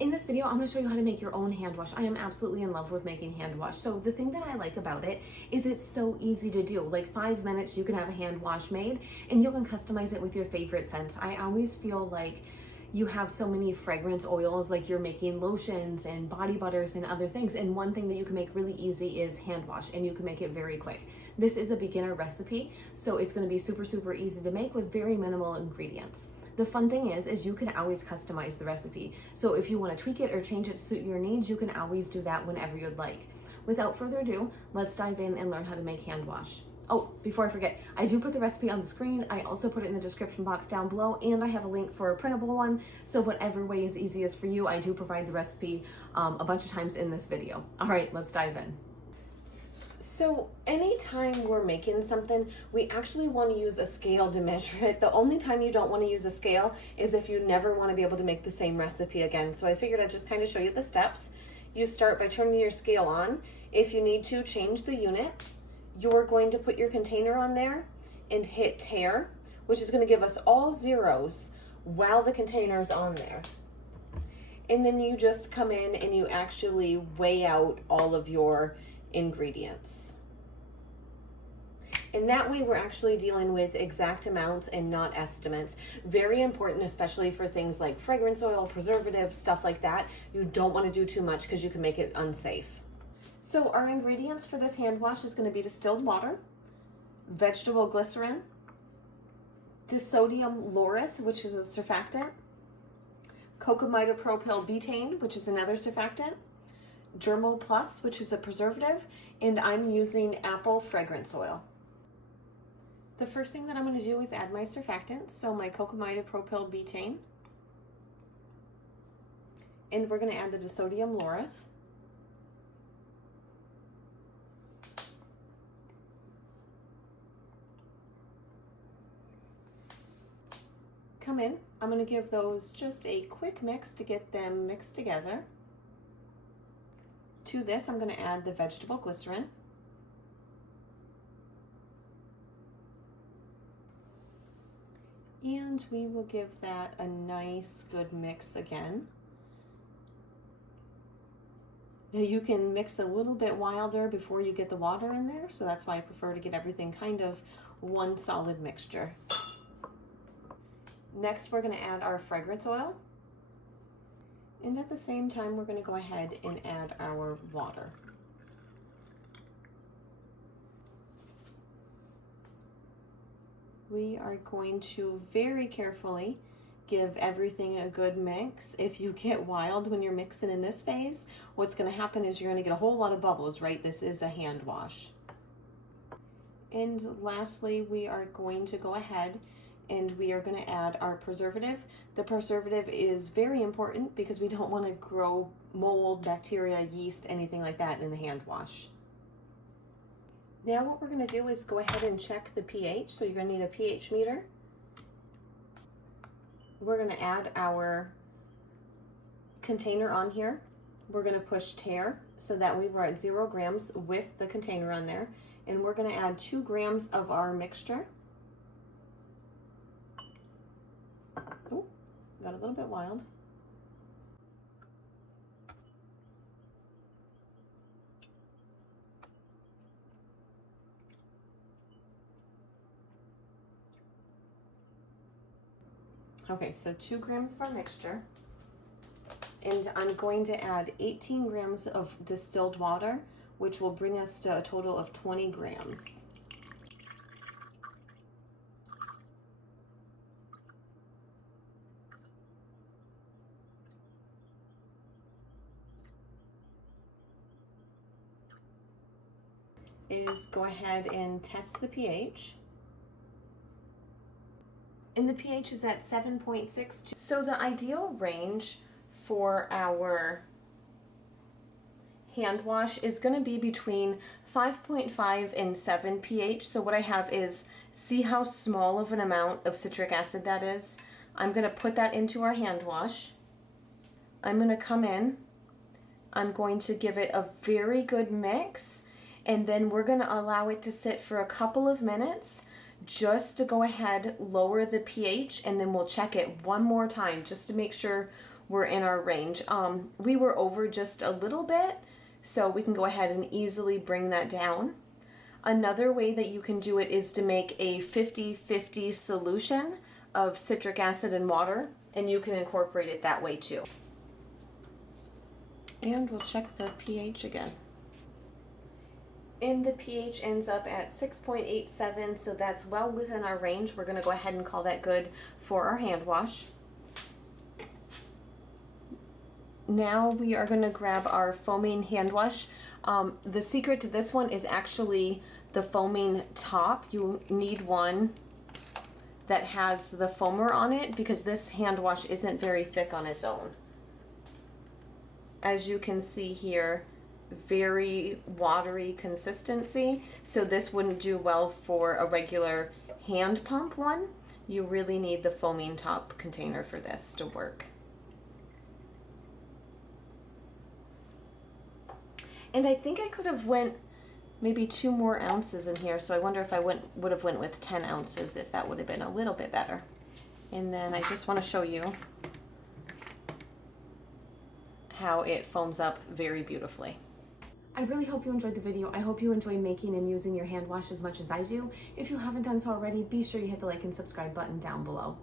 In this video, I'm going to show you how to make your own hand wash. I am absolutely in love with making hand wash. So the thing that I like about it is it's so easy to do. Like 5 minutes, you can have a hand wash made and you can customize it with your favorite scents. I always feel like you have so many fragrance oils, like you're making lotions and body butters and other things. And one thing that you can make really easy is hand wash, and you can make it very quick. This is a beginner recipe, so it's going to be super, super easy to make with very minimal ingredients. The fun thing is you can always customize the recipe. So if you want to tweak it or change it to suit your needs, you can always do that whenever you'd like. Without further ado, let's dive in and learn how to make hand wash. Oh, before I forget, I do put the recipe on the screen. I also put it in the description box down below, and I have a link for a printable one. So whatever way is easiest for you, I do provide the recipe a bunch of times in this video. All right, let's dive in. So anytime we're making something, we actually want to use a scale to measure it. The only time you don't want to use a scale is if you never want to be able to make the same recipe again. So I figured I'd just kind of show you the steps. You start by turning your scale on. If you need to change the unit, you're going to put your container on there and hit tare, which is going to give us all zeros while the container is on there. And then you just come in and you actually weigh out all of your ingredients. And that way we're actually dealing with exact amounts and not estimates. Very important, especially for things like fragrance oil, preservatives, stuff like that. You don't want to do too much because you can make it unsafe. So our ingredients for this hand wash is going to be distilled water, vegetable glycerin, disodium laureth, which is a surfactant, cocamidopropyl betaine, which is another surfactant, Germal Plus, which is a preservative, and I'm using apple fragrance oil. The first thing that I'm going to do is add my surfactants, so my cocamidopropyl betaine, and we're going to add the disodium laureth. Come in, I'm going to give those just a quick mix to get them mixed together. To this, I'm going to add the vegetable glycerin. And we will give that a nice, good mix again. Now you can mix a little bit wilder before you get the water in there, so that's why I prefer to get everything kind of one solid mixture. Next, we're going to add our fragrance oil. And at the same time, we're going to go ahead and add our water. We are going to very carefully give everything a good mix. If you get wild when you're mixing in this phase, what's going to happen is you're going to get a whole lot of bubbles, right? This is a hand wash. And lastly, we are going to go ahead and we are going to add our preservative. The preservative is very important because we don't want to grow mold, bacteria, yeast, anything like that in a hand wash. Now what we're going to do is go ahead and check the pH. So you're going to need a pH meter. We're going to add our container on here. We're going to push tare so that we were at 0 grams with the container on there. And we're going to add 2 grams of our mixture. Oh, got a little bit wild. Okay, so 2 grams of our mixture. And I'm going to add 18 grams of distilled water, which will bring us to a total of 20 grams. Is go ahead and test the pH. And the pH is at 7.62. So the ideal range for our hand wash is going to be between 5.5 and 7 pH. So what I have is, see how small of an amount of citric acid that is? I'm going to put that into our hand wash. I'm going to come in. I'm going to give it a very good mix. And then we're going to allow it to sit for a couple of minutes just to go ahead, lower the pH, and then we'll check it one more time just to make sure we're in our range. We were over just a little bit, so we can go ahead and easily bring that down. Another way that you can do it is to make a 50-50 solution of citric acid and water, and you can incorporate it that way too. And we'll check the pH again. And the pH ends up at 6.87, so that's well within our range. We're gonna go ahead and call that good for our hand wash. Now we are gonna grab our foaming hand wash. The secret to this one is actually the foaming top. You need one that has the foamer on it because this hand wash isn't very thick on its own. As you can see here, very watery consistency, so this wouldn't do well for a regular hand pump one. You really need the foaming top container for this to work. And I think I could have went maybe 2 more ounces in here, so I wonder if I would have went with 10 ounces if that would have been a little bit better. And then I just want to show you how it foams up very beautifully. I really hope you enjoyed the video. I hope you enjoy making and using your hand wash as much as I do. If you haven't done so already, be sure you hit the like and subscribe button down below.